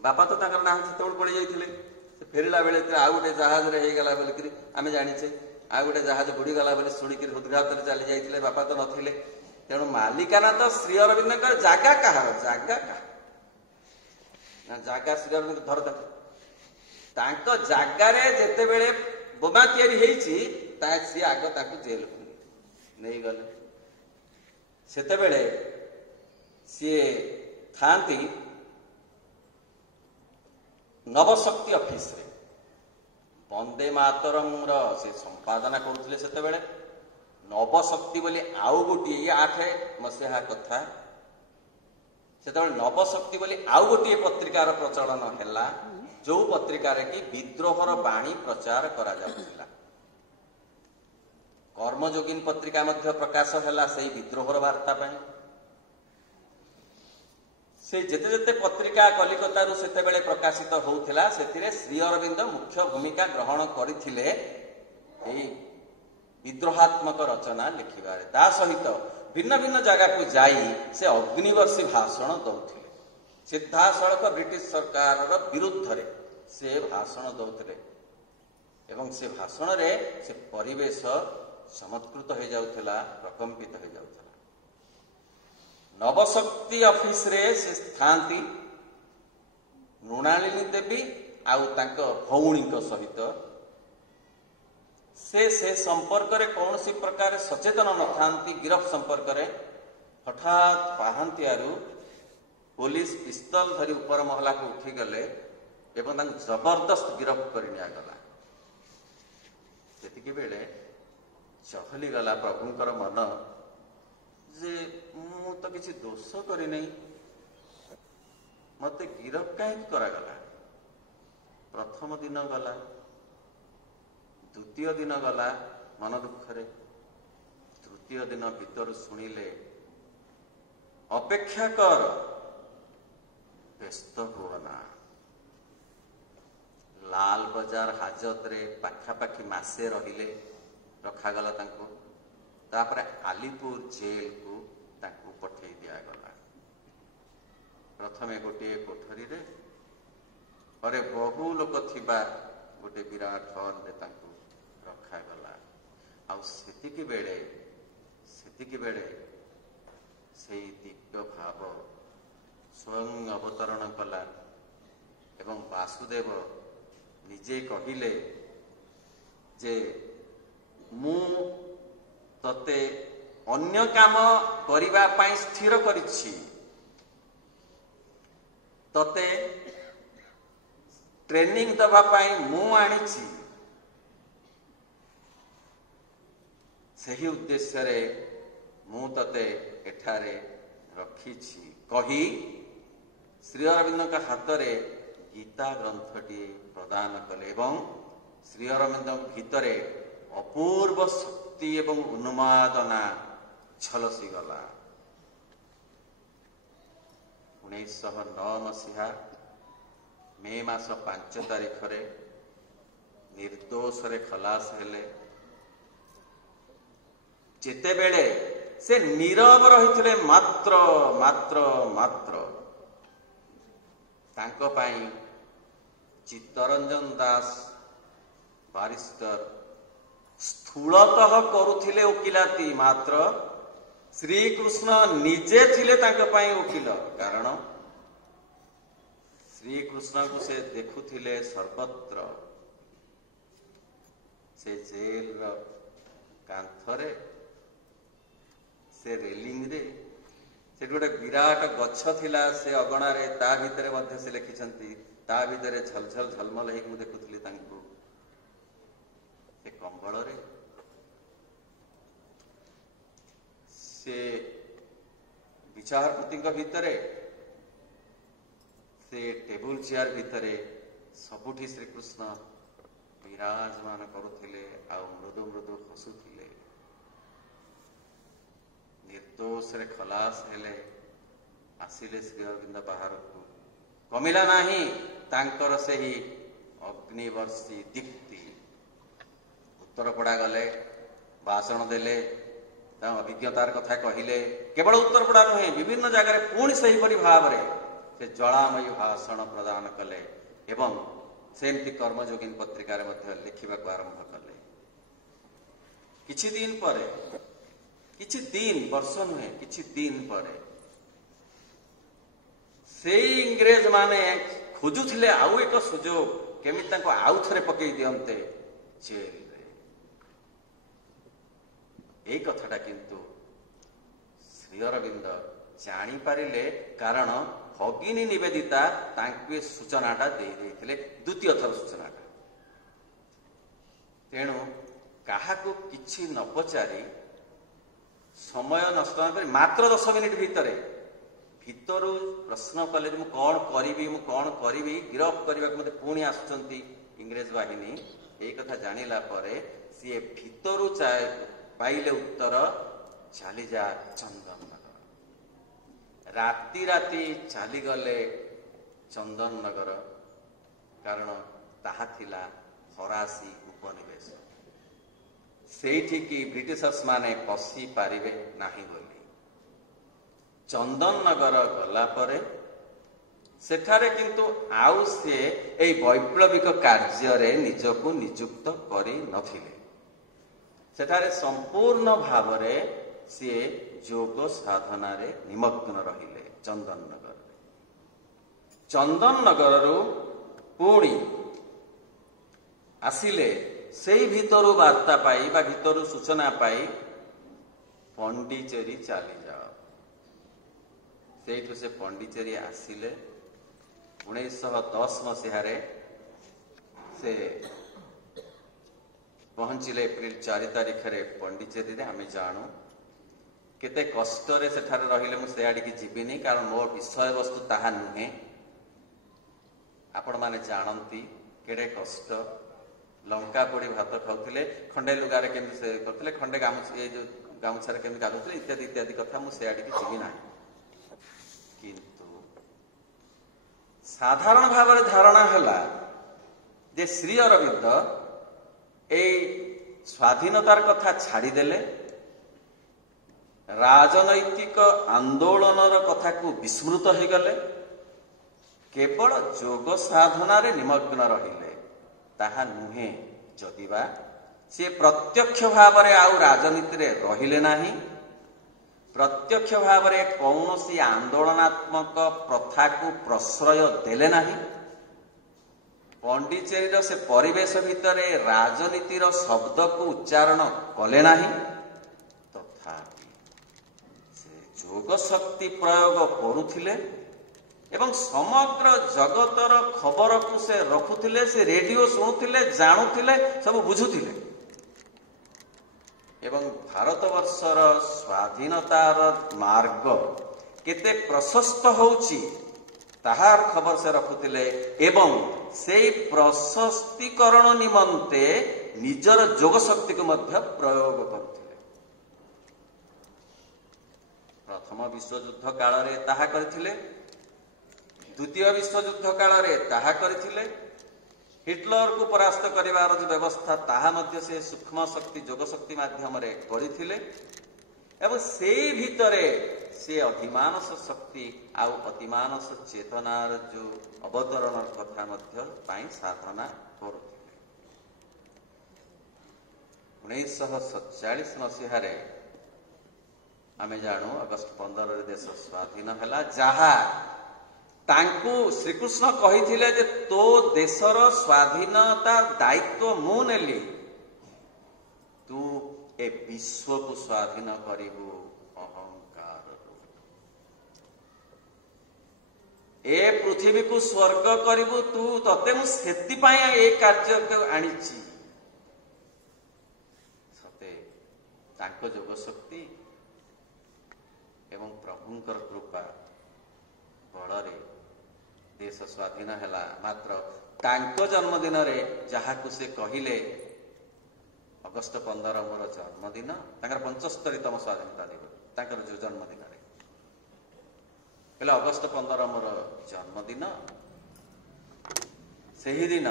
ବାପା ତ ତାଙ୍କର ନାହାନ୍ତି, ସେତେବେଳେ ପଳେଇ ଯାଇଥିଲେ। ସେ ଫେରିଲା ବେଳେ ଆଉ ଗୋଟେ ଜାହାଜରେ ହେଇଗଲା ବୋଲିକିରି ଆମେ ଜାଣିଛେ, ଆଉ ଗୋଟେ ଜାହାଜ ବୁଡ଼ିଗଲା ବୋଲି ଶୁଣିକିରି ହୃଦଘାତରେ ଚାଲି ଯାଇଥିଲେ, ବାପା ତ ନଥିଲେ। ତେଣୁ ମାଲିକାନା ତ ଶ୍ରୀ ଅରବିନ୍ଦଙ୍କର ଜାଗା କାହାର? ଜାଗା ଶ୍ରୀ ଅରବିନ୍ଦ ଧର ତାଙ୍କ ଜାଗାରେ ଯେତେବେଳେ ବୋମା ତିଆରି ହେଇଛି ସିଏ ଆଗ ତାକୁ ଜେଲକୁ ନେଇଗଲେ। ସେତେବେଳେ ସିଏ ଥାନ୍ତି ନବଶକ୍ତି ଅଫିସରେ, ବନ୍ଦେ ମାତରମର ସେ ସମ୍ପାଦନା କରୁଥିଲେ। ସେତେବେଳେ ନବଶକ୍ତି ବୋଲି ଆଉ ଗୋଟିଏ 8 ମସିହା କଥା, ସେତେବେଳେ ନବଶକ୍ତି ବୋଲି ଆଉ ଗୋଟିଏ ପତ୍ରିକାର ପ୍ରଚଳନ ହେଲା, ଯୋଉ ପତ୍ରିକାରେ କି ବିଦ୍ରୋହର ବାଣୀ ପ୍ରଚାର କରାଯାଉଥିଲା। କର୍ମଯୋଗିନୀ ପତ୍ରିକା ମଧ୍ୟ ପ୍ରକାଶ ହେଲା ସେଇ ବିଦ୍ରୋହର ବାର୍ତ୍ତା ପାଇଁ। ସେ ଯେତେ ପତ୍ରିକା କଲିକତାରୁ ସେତେବେଳେ ପ୍ରକାଶିତ ହେଉଥିଲା, ସେଥିରେ ଶ୍ରୀ ଅରବିନ୍ଦ ମୁଖ୍ୟ ଭୂମିକା ଗ୍ରହଣ କରିଥିଲେ ଏଇ ବିଦ୍ରୋହାତ୍ମକ ରଚନା ଲେଖିବାରେ। ତା ସହିତ ଭିନ୍ନ ଭିନ୍ନ ଜାଗାକୁ ଯାଇ ସେ ଅଗ୍ନିବର୍ଷୀ ଭାଷଣ ଦଉଥିଲେ। ସିଧାସଳଖ ବ୍ରିଟିଶ ସରକାରର ବିରୁଦ୍ଧରେ ସେ ଭାଷଣ ଦଉଥିଲେ ଏବଂ ସେ ଭାଷଣରେ ସେ ପରିବେଶ ଚମତ୍କୃତ ହୋଇଯାଉଥିଲା, ପ୍ରକମ୍ପିତ ହୋଇଯାଉଥିଲା। ନବଶକ୍ତି ଅଫିସରେ ସେ ଥାନ୍ତି ମୃଣାଳିନୀ ଦେବୀ ଆଉ ତାଙ୍କ ଭଉଣୀଙ୍କ ସହିତ। ସେ ସମ୍ପର୍କରେ କୌଣସି ପ୍ରକାର ସଚେତନ ନଥାନ୍ତି। ଗିରଫ ସମ୍ପର୍କରେ ହଠାତ୍ ପାହାନ୍ତିଆରୁ ପୋଲିସ ପିସ୍ତଲ ଧରି ଉପର ମହଲାକୁ ଉଠିଗଲେ ଏବଂ ତାଙ୍କୁ ଜବରଦସ୍ତ ଗିରଫ କରି ନିଆଗଲା। ସେତିକି ବେଳେ ଚହଲିଗଲା ପ୍ରଭୁଙ୍କର ମନ ଯେ ମୁଁ ତ କିଛି ଦୋଷ କରିନାହିଁ, ମତେ ଗିରଫ କାହିଁକି କରାଗଲା? ପ୍ରଥମ ଦିନ ଗଲା, ଦ୍ୱିତୀୟ ଦିନ ଗଲା ମନ ଦୁଃଖରେ, ତୃତୀୟ ଦିନ ଭିତରୁ ଶୁଣିଲେ ଅପେକ୍ଷା କର, ବ୍ୟସ୍ତ ହୁଅନା। ଲାଲ ବଜାର ହାଜତରେ ପାଖାପାଖି ମାସେ ରଖାଗଲା ତାଙ୍କୁ। ତାପରେ ଆଲିପୁର ଜେଲକୁ ତାଙ୍କୁ ପଠେଇ ଦିଆଗଲା। ପ୍ରଥମେ ଗୋଟିଏ କୋଠରୀରେ, ପରେ ବହୁ ଲୋକ ଥିବା ଗୋଟେ ବିରାଟ ହଲରେ ତାଙ୍କୁ ରଖାଗଲା। ଆଉ ସେତିକି ବେଳେ ସେଇ ଦିବ୍ୟ ଭାବ ସ୍ୱୟଂ ଅବତରଣ କଲା ଏବଂ ବାସୁଦେବ ନିଜେ କହିଲେ ଯେ ମୁଁ ତତେ ଅନ୍ୟ କାମ କରିବା ପାଇଁ ସ୍ଥିର କରିଛି, ତତେ ଟ୍ରେନିଂ ଦେବା ପାଇଁ ମୁଁ ଆଣିଛି, ସେହି ଉଦ୍ଦେଶ୍ୟରେ ମୁଁ ତତେ ଏଠାରେ ରଖିଛି କହି ଶ୍ରୀ ଅରବିନ୍ଦଙ୍କ ହାତରେ ଗୀତା ଗ୍ରନ୍ଥଟିଏ ପ୍ରଦାନ କଲେ ଏବଂ ଶ୍ରୀ ଅରବିନ୍ଦଙ୍କ ଭିତରେ ଅପୂର୍ବ ଶକ୍ତି ଏବଂ ଉନ୍ମାଦନା ଝଲସିଗଲା। 1909 ମସିହା ମେ ମାସ 5 ତାରିଖରେ ନିର୍ଦ୍ଦୋଷରେ ଖଲାସ ହେଲେ। ଯେତେବେଳେ ସେ ନୀରବ ରହିଥିଲେ ମାତ୍ର ତାଙ୍କ ପାଇଁ ଚିତ୍ତରଞ୍ଜନ ଦାସ ବାରିଷ୍ଟର ସ୍ଥୂଳତଃ କରୁଥିଲେ ଓକିଲାତି, ମାତ୍ର ଶ୍ରୀକୃଷ୍ଣ ନିଜେ ଥିଲେ ତାଙ୍କ ପାଇଁ ଓକିଲ। କାରଣ ଶ୍ରୀକୃଷ୍ଣଙ୍କୁ ସେ ଦେଖୁଥିଲେ ସର୍ବତ୍ର। ସେ ଜେଲର କାନ୍ଥରେ, ସେ ରେଲିଂରେ, ସେଠି ଗୋଟେ ବିରାଟ ଗଛ ଥିଲା ସେ ଅଗଣାରେ, ତା ଭିତରେ ମଧ୍ୟ ସେ ଲେଖିଛନ୍ତି। ତା ଭିତରେ ଝଲମଲ ହେଇକି ମୁଁ ଦେଖୁଥିଲି ତାଙ୍କୁ। ସେ କମ୍ବଳରେ, ସେ ବିଚାରପତିଙ୍କ ଭିତରେ, ସେ ଟେବୁଲ ଚେୟାର ଭିତରେ, ସବୁଠି ଶ୍ରୀକୃଷ୍ଣ ବିରାଜମାନ କରୁଥିଲେ ଆଉ ମୃଦୁ ମୃଦୁ ହସୁଥିଲେ। ନିର୍ଦ୍ଦୋଷରେ ଖଲାସ ହେଲେ, ଆସିଲେ ଶ୍ରୀ ଅରବିନ୍ଦ ବାହାରକୁ। କମିଲା ନାହିଁ ତାଙ୍କର ସେହି ଅଗ୍ନିବର୍ଷୀ ଦୀପ୍ତି। ଉତ୍ତରପଡ଼ା ଗଲେ, भाषण देले अभिज्ञतार कथा कहले केवल उत्तरपड़ा नुहे विभिन्न जगह पुणी से भाव से ज्वालामयी भाषण प्रदान कले एवं सेमती कर्मयोगिनी पत्रिकार लिखा आरंभ कले। किछि दिन परे किछि दिन वर्ष नुहे किछि दिन परे से इंग्रेज माने खोजुथिले आउ एक सुजोग केमिति तांको आउ थरे पकई दियंते जेल रे। एई कथाटा किंतु श्री अरविंद जानी पारिले कारण भगिनी निवेदिता तांके सूचनाटा दे देथिले द्वितीय थर सूचनाटा। तेणु काहाको किछि न पचारि समय नष्ट न करी मात्र 10 मिनिट भितरे भितरु प्रश्न कले मु कौन करी गिरफ करने मते पुणी आसुचंती इंग्रेज बाहिनी। यही कथा जानिला परे सी भितरु पाइले उत्तर चली जा चंदन नगर। राति राति चली गले चंदन नगर कारण ताहा थिला फरासी उपनिवेश सेठिकी ब्रिटिशर्स माने पशि पारिबे नाही बोली चंदन नगर गला परे सेठारे किंतु आउ से एई वैप्लविक कार्य रे निजको नियुक्त करी नथिले। सेठारे संपूर्ण भाव रे से योग साधना रे निमग्न रहिले। चंदन नगर रु पुणी आसिले सेई भितरु वार्ता पाई बा भितरु सूचना पाई पंडिचेरी चली जाओ। से पंडिचेरी आसिले 1910 मसीहारे से पहुंचले एप्रिल 4 तारिख रे पंडिचेरी रे। आमे जानू केते कष्ट रे सेठारे रहिले मु से आडी की जीविनी कारण मोर विषय वस्तु ताहा नुहे। आपण माने जानंती केडे कष्ट लंका पोड़ी भात खाउथिले खंडे लुगारे केमि से करथिले खंडे गामुछारे केमि गाधुथिले इत्यादि इत्यादि कथा मु से आडी की जीवी नाही। किंतु साधारण भाव धारणा है जे श्री अरविंद ए स्वाधीनतार कथा छाड़ीदेले राजनैतिक आंदोलनर कथा को विस्मृत हो गले केवल योग साधना रे निमग्न रहिले ताहा नुहे। जदिबा से प्रत्यक्ष भाव रे आउ राजनीति रे रहिले नाही प्रत्यक्ष भाव में कौन आंदोलनात्मक प्रथा को प्रश्रय देले नाही पंडिचेरी से परिवेश भितर राजनीतिर शब्द को उच्चारण कले नाही तथापि से योग शक्ति प्रयोग करुथिले एवं समग्र जगतर खबर को से रखुथिले से रेडियो शुणुथिले जानुथिले सब बुझुथिले एवं भारतवर्षर स्वाधीनतार मार्ग केते प्रशस्त होउची ताहार खबर से रखुथिले एवं से प्रशस्तीकरण निमंते निजर योग शक्ति को मध्य प्रयोग करुथिले। प्रथम विश्वयुद्ध काल रे ताहा करथिले द्वितीय विश्वयुद्ध काल रे ताहा करथिले हिटलर को परास्त करिवार जो व्यवस्था ताहा मध्य से सूक्ष्म शक्ति योग शक्ति माध्यम रे करिथिले एवं से भितरे से अधिमानस शक्ति आउ अतिमानस चेतनार जो अवतरण कथा मध्य पाई साधना करुथिले। 1947 मसीहारे आमे जानू अगस्त 15 रे देश स्वाधीन हैला जहा तांकु श्रीकृष्ण कहिथिले जे तो देशर स्वाधीनता दायित्व मु नेली तू ए विश्व को स्वाधीन करिबु अहंकार ए पृथ्वी को स्वर्ग करिबु तू तते मु सेति पाए ए कार्य को आनिची सते तांको योग शक्ति एवं प्रभुंकर कृपा बଳରେ देश स्वाधीन हैला। मात्र तांको जन्मदिन रे जहाकु से कहिले अगस्त 15 मोर जन्मदिन तांकर 75तम स्वाधीनता दिवस तांकर जो जन्मदिन रे हेला अगस्त 15 मोर जन्मदिन सेही दिन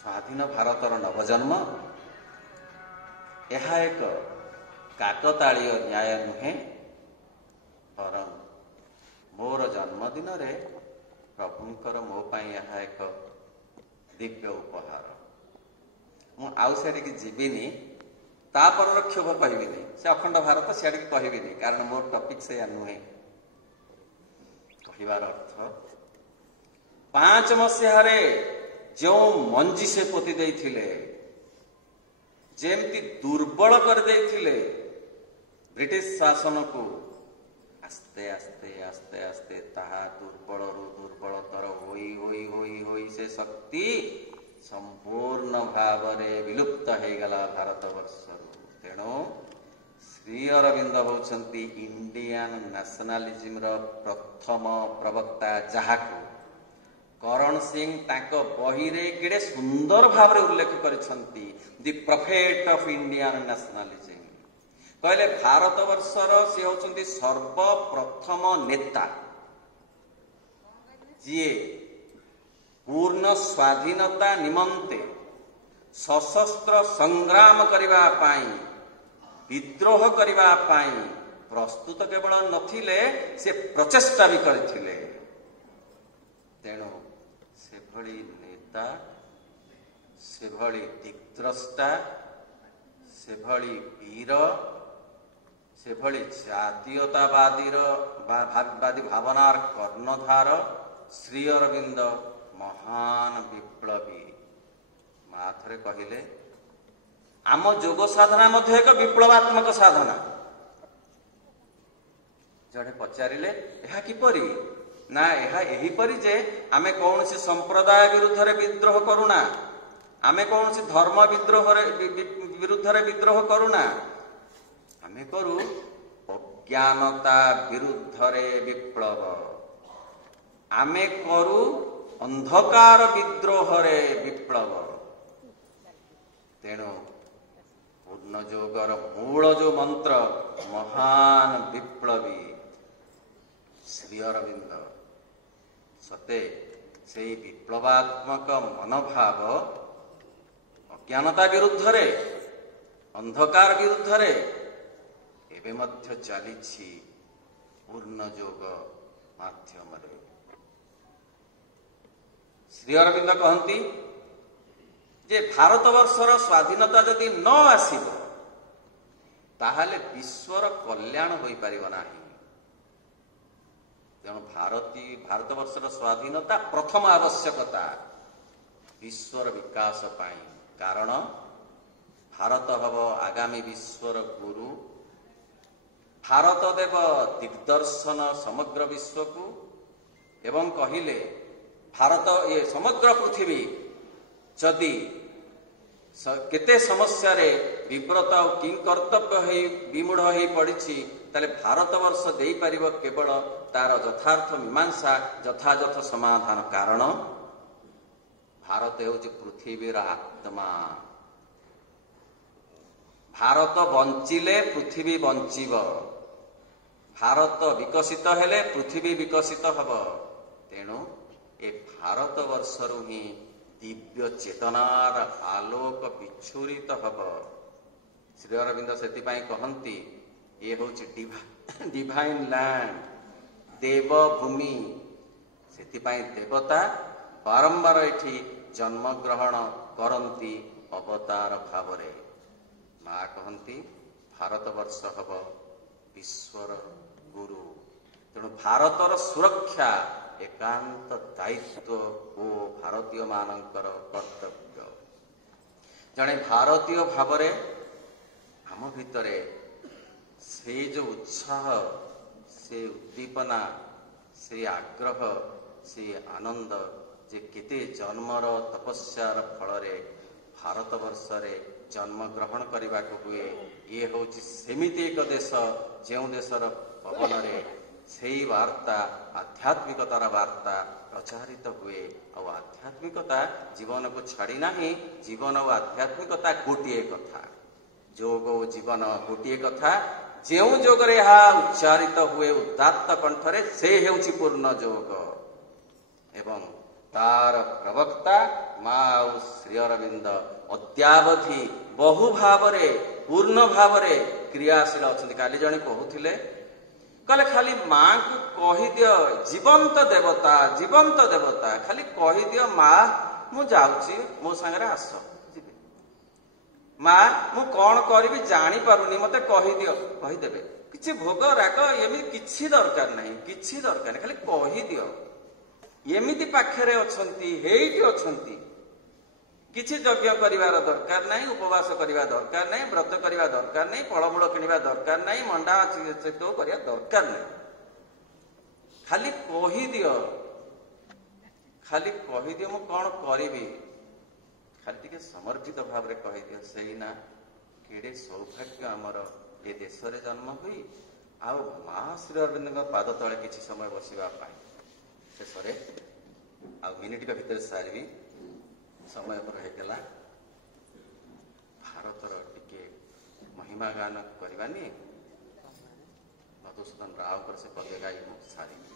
स्वाधीन भारतर नवजन्म ଏହା ଏକ କାକତାଳୀୟ ନ୍ୟାୟ ନୁହେଁ, ବରଂ ମୋର ଜନ୍ମଦିନରେ ପ୍ରଭୁଙ୍କର ମୋ ପାଇଁ ଏହା ଏକ ଦିବ୍ୟ ଉପହାର। ମୁଁ ଆଉ ସେଠିକି ଯିବିନି, ତାପରର କ୍ଷୋଭ କହିବିନି, ସେ ଅଖଣ୍ଡ ଭାରତ ସିଆଡ଼ିକି କହିବିନି, କାରଣ ମୋର ଟପିକ୍ ସେଇଆ ନୁହେଁ। କହିବାର ଅର୍ଥ 5 ମସିହାରେ ଯେଉଁ ମଞ୍ଜି ସେ ପୋତି ଦେଇଥିଲେ, ଯେମିତି ଦୁର୍ବଳ କରିଦେଇଥିଲେ ବ୍ରିଟିଶ ଶାସନକୁ, ଆସ୍ତେ ଆସ୍ତେ ଆସ୍ତେ ଆସ୍ତେ ତାହା ଦୁର୍ବଳରୁ ଦୁର୍ବଳତର ହୋଇ ହୋଇ ହୋଇ ହୋଇ ସେ ଶକ୍ତି ସମ୍ପୂର୍ଣ୍ଣ ଭାବରେ ବିଲୁପ୍ତ ହେଇଗଲା ଭାରତବର୍ଷରୁ। ତେଣୁ ଶ୍ରୀ ଅରବିନ୍ଦ ହେଉଛନ୍ତି ଇଣ୍ଡିଆନ ନ୍ୟାସନାଲିଜିମର ପ୍ରଥମ ପ୍ରବକ୍ତା, ଯାହାକୁ କରଣ ସିଂ ତାଙ୍କ ବହିରେ କେଡ଼େ ସୁନ୍ଦର ଭାବରେ ଉଲ୍ଲେଖ କରିଛନ୍ତି, ଦି ପ୍ରଫେଟ୍ ଅଫ୍ ଇଣ୍ଡିଆନ ନ୍ୟାସନାଲିଜିମ। କହିଲେ ଭାରତବର୍ଷର ସେ ହେଉଛନ୍ତି ସର୍ବପ୍ରଥମ ନେତା ଯିଏ ପୂର୍ଣ୍ଣ ସ୍ୱାଧୀନତା ନିମନ୍ତେ ସଶସ୍ତ୍ର ସଂଗ୍ରାମ କରିବା ପାଇଁ, ବିଦ୍ରୋହ କରିବା ପାଇଁ ପ୍ରସ୍ତୁତ କେବଳ ନଥିଲେ, ସେ ପ୍ରଚେଷ୍ଟା ବି କରିଥିଲେ। ତେଣୁ ସେଭଳି ନେତା, ସେଭଳି ଦିଗ୍ଦ୍ରଷ୍ଟା, ସେଭଳି ବୀର, ସେଭଳି ଜାତୀୟତାବାଦୀ ଭାବନାର କର୍ଣ୍ଣଧାର ଶ୍ରୀ ଅରବିନ୍ଦ ମହାନ ବିପ୍ଳବୀ। ମା ଥରେ କହିଲେ, ଆମ ଯୋଗ ସାଧନା ମଧ୍ୟ ଏକ ବିପ୍ଳବାତ୍ମକ ସାଧନା। ଜଣେ ପଚାରିଲେ, ଏହା କିପରି? ନା, ଏହା ଏହିପରି ଯେ ଆମେ କୌଣସି ସମ୍ପ୍ରଦାୟ ବିରୁଦ୍ଧରେ ବିଦ୍ରୋହ କରୁନା, ଆମେ କୌଣସି ଧର୍ମ ବିରୁଦ୍ଧରେ ବିଦ୍ରୋହ କରୁନା, ଆମେ କରୁ ଅଜ୍ଞାନତା ବିରୁଦ୍ଧରେ ବିପ୍ଳବ, ଆମେ କରୁ ଅନ୍ଧକାର ବିଦ୍ରୋହରେ ବିପ୍ଳବ। ତେଣୁ ପୂର୍ଣ୍ଣଯୋଗର ମୂଳ ଯୋଉ ମନ୍ତ୍ର, ମହାନ ବିପ୍ଳବୀ ଶ୍ରୀ ଅରବିନ୍ଦ, ସତେ ସେଇ ବିପ୍ଳବାତ୍ମକ ମନୋଭାବ ଅଜ୍ଞାନତା ବିରୁଦ୍ଧରେ, ଅନ୍ଧକାର ବିରୁଦ୍ଧରେ ଏବେ ମଧ୍ୟ ଚାଲିଛି ପୂର୍ଣ୍ଣଯୋଗ ମାଧ୍ୟମରେ। ଶ୍ରୀ ଅରବିନ୍ଦ କହନ୍ତି ଯେ ଭାରତବର୍ଷର ସ୍ୱାଧୀନତା ଯଦି ନ ଆସିବ ତାହେଲେ ବିଶ୍ୱର କଲ୍ୟାଣ ହୋଇପାରିବ ନାହିଁ। ତେଣୁ ଭାରତବର୍ଷର ସ୍ୱାଧୀନତା ପ୍ରଥମ ଆବଶ୍ୟକତା ବିଶ୍ୱର ବିକାଶ ପାଇଁ। କାରଣ ଭାରତ ହେବ ଆଗାମୀ ବିଶ୍ୱର ଗୁରୁ, ଭାରତ ଦେବ ଦିଗ୍ଦର୍ଶନ ସମଗ୍ର ବିଶ୍ୱକୁ। ଏବଂ କହିଲେ ଭାରତ ସମଗ୍ର ପୃଥିବୀ ଯଦି କେତେ ସମସ୍ୟାରେ ବିବ୍ରତ ଆଉ କିଂକର୍ତ୍ତବ୍ୟ ହେଇ ବିମୂଢ଼ ହେଇ ପଡ଼ିଛି, ତାହେଲେ ଭାରତବର୍ଷ ଦେଇପାରିବ କେବଳ ତାର ଯଥାର୍ଥ ମୀମାଂସା, ଯଥାଯଥ ସମାଧାନ। କାରଣ ଭାରତ ହେଉଛି ପୃଥିବୀର ଆତ୍ମା। ଭାରତ ବଞ୍ଚିଲେ ପୃଥିବୀ ବଞ୍ଚିବ, ଭାରତ ବିକଶିତ ହେଲେ ପୃଥିବୀ ବିକଶିତ ହେବ। ତେଣୁ ଏ ଭାରତବର୍ଷରୁ ହିଁ ଦିବ୍ୟ ଚେତନାର ଆଲୋକ ବିଚ୍ଛୁରିତ ହେବ। ଶ୍ରୀ ଅରବିନ୍ଦ ସେଥିପାଇଁ କହନ୍ତି, ଇଏ ହେଉଛି ଡିଭାଇନ୍ ଲ୍ୟାଣ୍ଡ, ଦେବଭୂମି। ସେଥିପାଇଁ ଦେବତା ବାରମ୍ବାର ଏଠି ଜନ୍ମଗ୍ରହଣ କରନ୍ତି ଅବତାର ଭାବରେ। ମା କହନ୍ତି ଭାରତବର୍ଷ ହେବ ବିଶ୍ୱର ଗୁରୁ। ତେଣୁ ଭାରତର ସୁରକ୍ଷା ଏକାନ୍ତ ଦାୟିତ୍ୱ ଓ ଭାରତୀୟମାନଙ୍କର କର୍ତ୍ତବ୍ୟ। ଜଣେ ଭାରତୀୟ ଭାବରେ ଆମ ଭିତରେ ସେଇ ଯେଉଁ ଉତ୍ସାହ, ସେ ଉଦ୍ଦୀପନା, ସେ ଆଗ୍ରହ, ସେ ଆନନ୍ଦ ଯେ କେତେ ଜନ୍ମର ତପସ୍ୟାର ଫଳରେ ଭାରତବର୍ଷରେ ଜନ୍ମଗ୍ରହଣ କରିବାକୁ ହୁଏ। ଇଏ ହେଉଛି ସେମିତି ଏକ ଦେଶ ଯେଉଁ ଦେଶର ପବନରେ ସେଇ ବାର୍ତ୍ତା, ଆଧ୍ୟାତ୍ମିକତାର ବାର୍ତ୍ତା ପ୍ରଚାରିତ ହୁଏ। ଆଉ ଆଧ୍ୟାତ୍ମିକତା ଜୀବନକୁ ଛାଡ଼ି ନାହିଁ। ଜୀବନ ଓ ଆଧ୍ୟାତ୍ମିକତା ଗୋଟିଏ କଥା, ଯୋଗ ଓ ଜୀବନ ଗୋଟିଏ କଥା। ଯେଉଁ ଯୋଗରେ ଏହା ଉଚ୍ଚାରିତ ହୁଏ ଉଦାତ୍ତ କଣ୍ଠରେ, ସେ ହେଉଛି ପୂର୍ଣ୍ଣ ଯୋଗ। ଏବଂ ତାର ପ୍ରବକ୍ତା ମା ଆଉ ଶ୍ରୀ ଅରବିନ୍ଦ ଅଦ୍ୟାବଧି ବହୁ ଭାବରେ ପୂର୍ଣ୍ଣ ଭାବରେ କ୍ରିୟାଶୀଳ ଅଛନ୍ତି। କାଲି ଜଣେ କହୁଥିଲେ, କହିଲେ ଖାଲି ମାଙ୍କୁ କହିଦିଅ, ଜୀବନ୍ତ ଦେବତା ଖାଲି କହିଦିଅ, ମା ମୁଁ ଯାଉଛି, ମୋ ସାଙ୍ଗରେ ଆସ, ଯିବି। ମା ମୁଁ କଣ କରିବି ଜାଣିପାରୁନି, ମତେ କହିଦିଅ, କହିଦେବେ। କିଛି ଭୋଗ ରାଗ ଏମିତି କିଛି ଦରକାର ନାହିଁ, ଖାଲି କହିଦିଅ। ଏମିତି ପାଖରେ ଅଛନ୍ତି, ହେଇଠି ଅଛନ୍ତି। କିଛି ଯଜ୍ଞ କରିବାର ଦରକାର ନାହିଁ, ଉପବାସ କରିବା ଦରକାର ନାହିଁ, ବ୍ରତ କରିବା ଦରକାର ନାହିଁ, ଫଳମୂଳ କିଣିବା ଦରକାର ନାହିଁ, ମଣ୍ଡା କରିବା ଦରକାର ନାହିଁ। ଖାଲି କହିଦିଅ, ମୁଁ କଣ କରିବି, ଖାଲି ଟିକେ ସମର୍ପିତ ଭାବରେ କହିଦିଅ। ସେଇନା କେଡ଼େ ସୌଭାଗ୍ୟ ଆମର ଏ ଦେଶରେ ଜନ୍ମ ହୋଇ ଆଉ ମା ଶ୍ରୀ ଅରବିନ୍ଦଙ୍କ ପାଦ ତଳେ କିଛି ସମୟ ବସିବା ପାଇଁ। ଶେଷରେ ଆଉ ମିନିଟିକ ଭିତରେ ସାରିବି, ସମୟ ମୋର ହେଇଗଲା। ଭାରତର ଟିକେ ମହିମା ଗାନ କରିବାନି, ମଧୁସୂଦନ ରାଓଙ୍କର ସେ ପଦ୍ୟ ଗାଇ ମୁଁ ସାରିବି।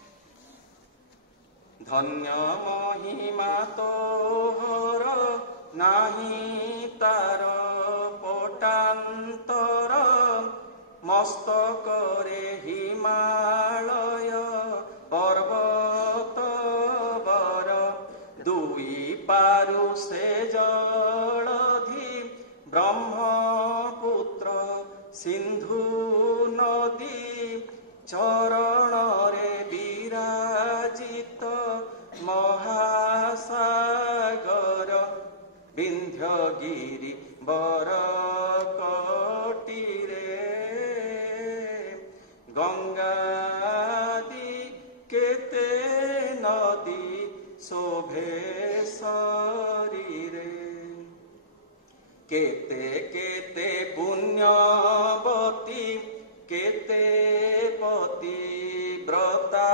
ଧନ୍ୟ ମହିମା ତୋହର, ନାହିଁ ତାର ପଟାନ୍ତର, ମସ୍ତକରେ ହିମାଳୟ ପର୍ବତ ବର, ଦୁଇ ପାରୁ ସେ ଜଳଧି ବ୍ରହ୍ମପୁତ୍ର, ସିନ୍ଧୁ ନଦୀ ଚରଣରେ ବିରାଜିତ ମହାସାଗର, ବିନ୍ଧ୍ୟଗିରି ବରକଟିରେ, ଗଙ୍ଗାଦି କେତେ ନଦୀ ଶୋଭେ ଶରୀରେ, କେତେ କେତେ ପୁଣ୍ୟବତୀ, କେତେ ପତିବ୍ରତା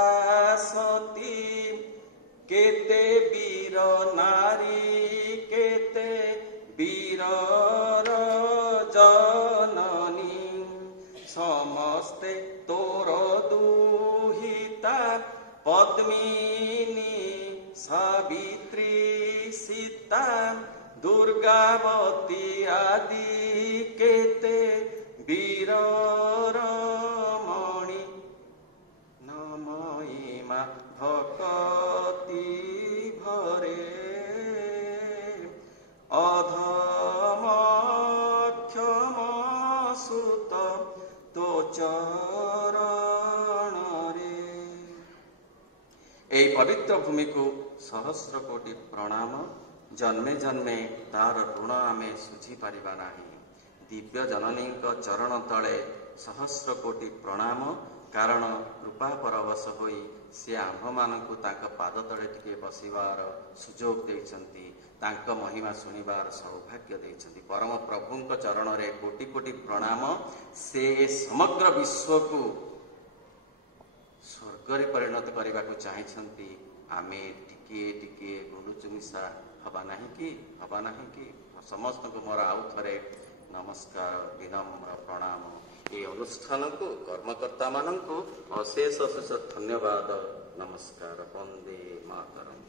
ସତୀ, କେତେ ବୀର ନାରୀ, କେତେ ବୀରର ଜନନୀ, ସମସ୍ତେ ତୋର ଦୁହିତା, ପଦ୍ମିନୀ ସାବିତ୍ରୀ ସୀତା, ଦୁର୍ଗାବତୀ ଆଦି କେତେ ବୀରର ମଣି, ନମୟିମା ଭକତି ଭରେ, ଅଧମ କ୍ଷମ ସୁତ ତୋ ଚରଣରେ। ଏହି ପବିତ୍ର ଭୂମିକୁ ସହସ୍ର କୋଟି ପ୍ରଣାମ। ଜନ୍ମେ ଜନ୍ମେ ତାର ଋଣ ଆମେ ଶୁଝି ପାରିବା ନାହିଁ। ଦିବ୍ୟ ଜନନୀଙ୍କ ଚରଣ ତଳେ ସହସ୍ର କୋଟି ପ୍ରଣାମ, କାରଣ କୃପା ପରବଶ ହୋଇ ସେ ଆମ୍ଭମାନଙ୍କୁ ତାଙ୍କ ପାଦ ତଳେ ଟିକେ ବସିବାର ସୁଯୋଗ ଦେଇଛନ୍ତି, ତାଙ୍କ ମହିମା ଶୁଣିବାର ସୌଭାଗ୍ୟ ଦେଇଛନ୍ତି। ପରମ ପ୍ରଭୁଙ୍କ ଚରଣରେ କୋଟି କୋଟି ପ୍ରଣାମ। ସେ ସମଗ୍ର ବିଶ୍ୱକୁ ସ୍ୱର୍ଗରେ ପରିଣତ କରିବାକୁ ଚାହିଁଛନ୍ତି। ଆମେ ଟିକିଏ ଟିକିଏ ଗୁଣ୍ଡୁଚୁ ମିଶା ହବା ନାହିଁ କି? ସମସ୍ତଙ୍କୁ ମୋର ଆଉ ଥରେ ନମସ୍କାର, ବିନମ୍ର ପ୍ରଣାମ। এই অনুষ্ঠানକୁ କର୍ମକର୍ତ୍ତାମାନଙ୍କୁ ଅଶେଷ ଅଶେଷ ଧନ୍ୟବାଦ, ନମସ୍କାର। ବନ୍ଦେ ମାତରମ୍।